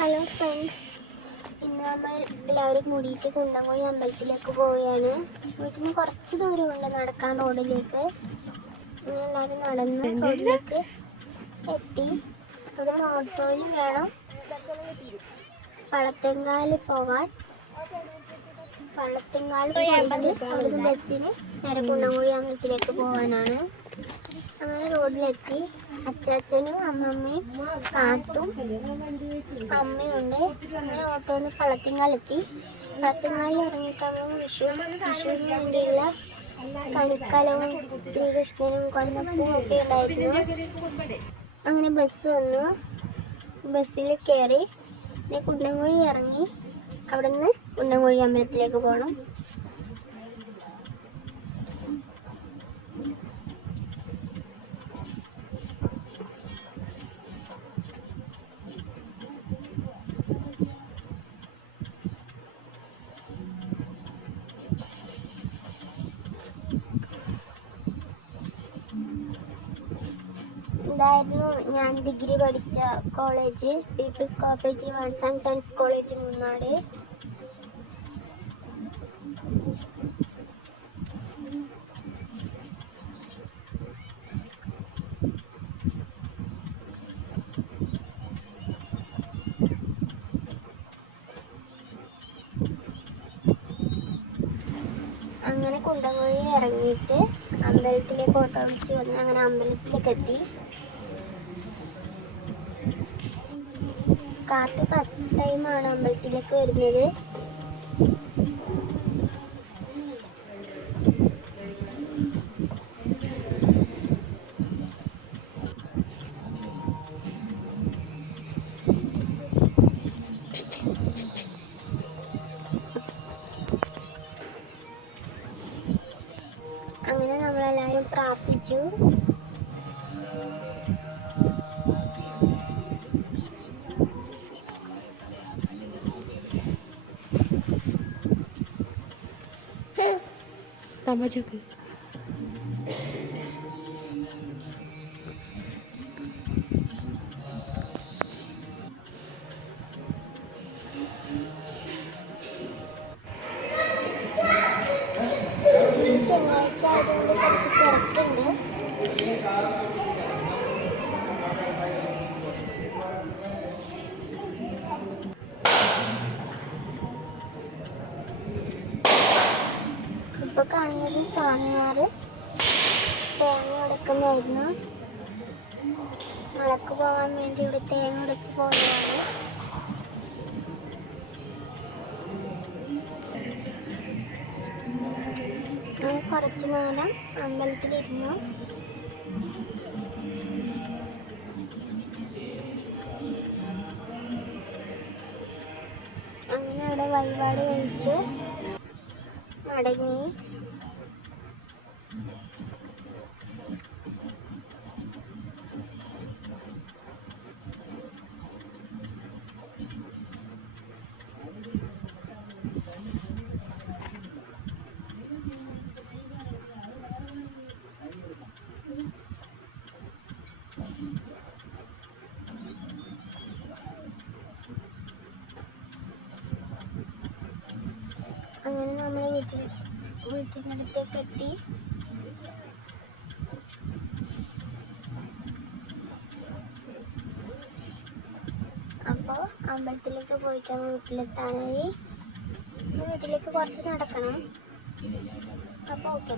Hello friends, ഇന്ന് നമ്മൾ എല്ലാവരും കൂടിയിട്ട് കുണ്ടംകുഴി അമ്പലത്തിലേക്ക് പോവുകയാണ്. വീട്ടിൽ നിന്ന് കുറച്ച് ദൂരമുണ്ട് നടക്കാൻ റോഡിലേക്ക്. എല്ലാവരും നടന്ന് റോഡിലേക്ക് എത്തി. ഇവിടെ നിന്ന് ഓട്ടോയിൽ വേണം പളത്തെങ്കാൽ പോകാൻ. പളത്തെങ്കാൽ പോയിട്ട് അവിടുന്ന് ബസ്സിന് നേരെ കുണ്ടംകുഴി അമ്പലത്തിലേക്ക് പോകാനാണ്. അങ്ങനെ റോഡിലെത്തി. അച്ചാച്ചനും അമ്മമ്മയും കാത്തും അമ്മയുണ്ട്. അങ്ങനെ ഓട്ടോന്ന് പളത്തിങ്കാലെത്തി. പളത്തിങ്കാലിൽ ഇറങ്ങിയിട്ടാകുമ്പോൾ വിഷുവിന് വേണ്ടിയുള്ള കണിക്കലവും ശ്രീകൃഷ്ണനും കൊന്നപ്പൂവും ഒക്കെ ഉണ്ടായിരുന്നു. അങ്ങനെ ബസ് വന്നു. ബസ്സിൽ കയറി പിന്നെ കുണ്ടംകുഴി ഇറങ്ങി. അവിടെ നിന്ന് കുണ്ടംകുഴി അമ്പലത്തിലേക്ക് പോകണം. ഇതായിരുന്നു ഞാൻ ഡിഗ്രി പഠിച്ച college, people's cooperative arts and science college Munnad. അങ്ങനെ കുണ്ടംകുഴി ഇറങ്ങിയിട്ട് അമ്പലത്തിലേക്ക് ഓട്ടോ വിളിച്ച് വന്ന് അങ്ങനെ അമ്പലത്തിലേക്ക് എത്തി. കാത്ത് ഫസ്റ്റ് ടൈമാണ് അമ്പലത്തിലേക്ക് വരുന്നത്. അങ്ങനെ നമ്മളെല്ലാവരും പ്രാർത്ഥിച്ചു. ശനിയാഴ്ച ആയതുകൊണ്ട് കുറച്ച് തിരക്കുണ്ട്. ഇപ്പോൾ കാണുന്നത് സ്വാമിമാർ തേങ്ങ ഉടക്കുന്നതായിരുന്നു. മലക്ക് പോകാൻ വേണ്ടി ഇവിടെ തേങ്ങ ഉടച്ച് പോകുന്നതാണ്. കുറച്ചു നേരം അമ്പലത്തിലിരുന്നു. അങ്ങനെ അവിടെ വഴിപാട് കഴിച്ചു മടങ്ങി. അങ്ങനെ നമ്മൾ വീട്ടിനടുത്തേക്ക് എത്തി. അപ്പോൾ അമ്പലത്തിലേക്ക് പോയിട്ട് വീട്ടിലെത്താനായി. വീട്ടിലേക്ക് കുറച്ച് നടക്കണം. അപ്പോൾ ഓക്കെ.